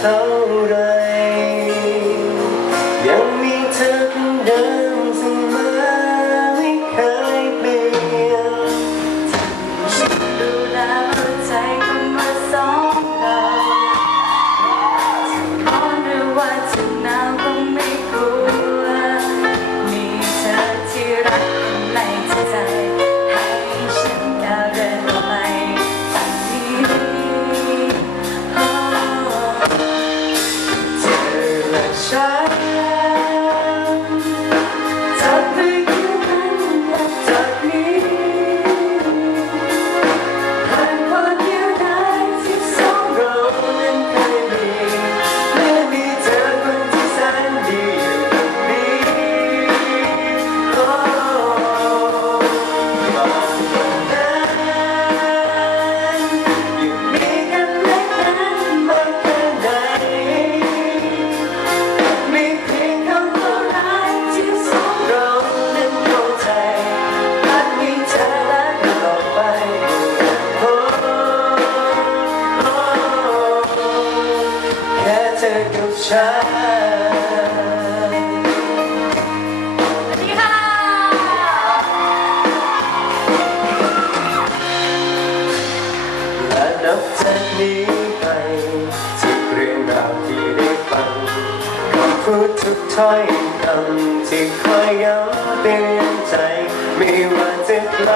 tell ถ้อยคำที่คอยย้ำเตือนใจ ไม่ว่าจะไร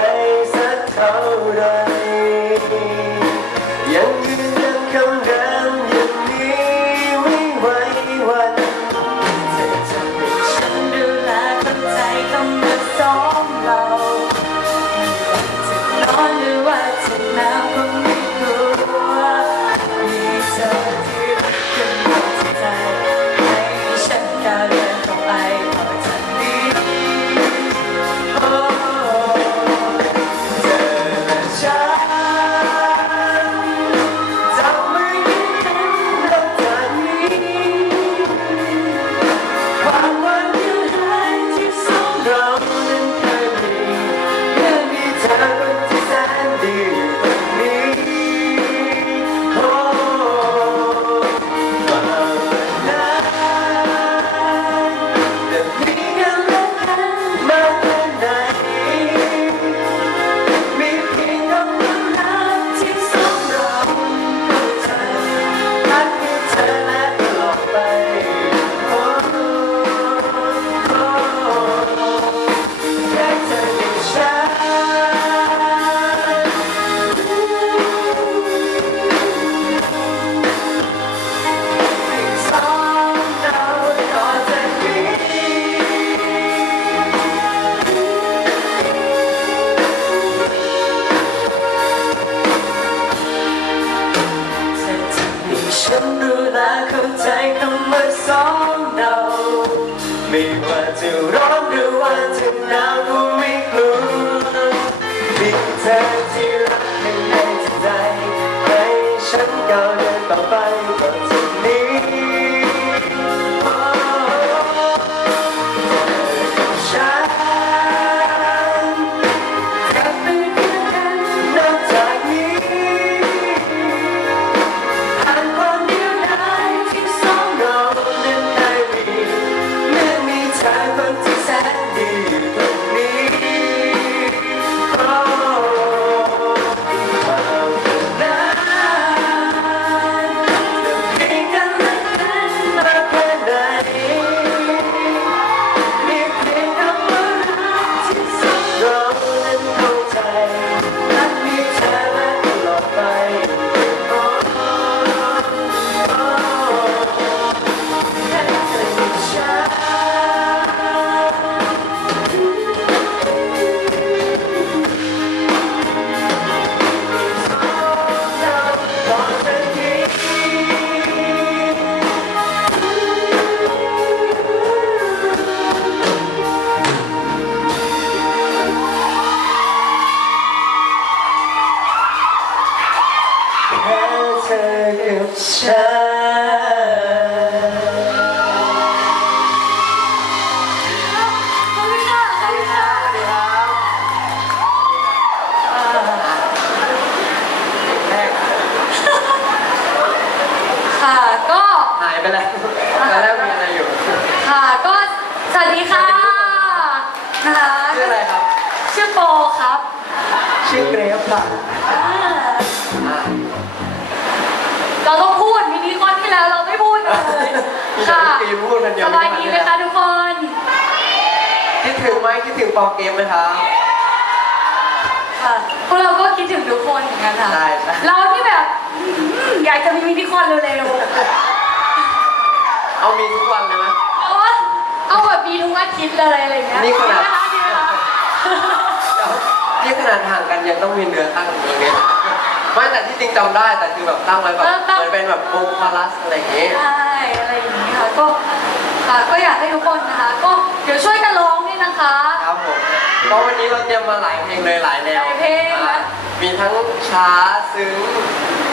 ค่ะก็หายไปแล้วตอนแรกมีอะไรอยู่ค่ะก็สวัสดีค่ะนะคะชื่ออะไรครับ ชื่อโปครับชื่อเกรฟค่ะอ่เราต้องพูดมินิคอนที่แล้วเราไม่พูดเลยค่ะมีวันเดียสวบายดีไหมคะทุกคน คิดถึงไหมคิดถึงปอเกมไหมครั ค่ะพวกเราก็คิดถึงทุกคนเหมือนกันค่ะใช่ใช่ เราที่แบบอื้อหืออยากจะมีมินิคอนเร็วเอามีทุกวันเลยไหม ๆเอาวะเอาแบบมีทุกอาทิตย์เลยอะไรอย่างเงี้ยนี่ขนาด ดีไหมคะดีไหมคะเดี๋ยวนี่ขนาดห่างกันยังต้องมีเนื้อตั้งตรงนี้ไม่แต่ที่จริงจำได้แต่คือแบบตั้งไว้แบบเหมือนเป็นแบบวงคารัสอะไรอย่างงี้ใช่อะไรอย่างนี้ค่ะก็ค่ะก็อยากให้ทุกคนนะคะ ก็เดี๋ยวช่วยกันร้องด้วยนะคะ ครับผมก็วันนี้เราเตรียมมาหลายเพลงเลยหลายแนวหลายเพลงนะ อ่ามีทั้งช้าซึ้ง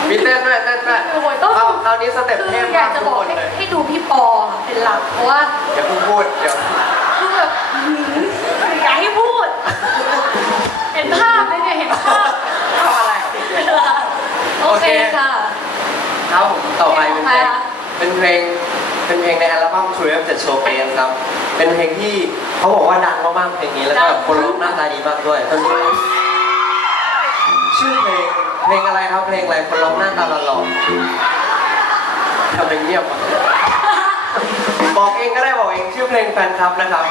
มีเต้นด้วยเต้นด้วยโอ้โหต้อง คราวคราวนี้สเต็ปคือเทพอยามากกจะทุบกอกคนให้เลยให้ดูพี่ปอค่ะเป็นหลักเพราะว่าเดี๋ยวเพิ่งพูดเดี๋ยวคือแบบอื้อหืออยากให้พูด เห็นภาพเลยเนี่ยเห็นภาพทำอะไร โอเคค่ะ ครับผมต่อไปเป็นเพลงเพลงอะไรคะเป็นเพลงเป็นเพลงในอัลบั้ม True F 7 Show p a n ครับ เป็นเพลงที่ เขาบอกว่าดังมากๆเพลงนี้แล้วก็แบบคนร้องหน้าตาดีมากด้วยต้นด้วยชื่อเพลงเพลงอะไรครับเพลงอะไรคนร้องหน้าตาหล่อๆทำไมเงียบอะบอกเองก็ได้บอกเองชื่อเพลงแฟนคลับนะครับ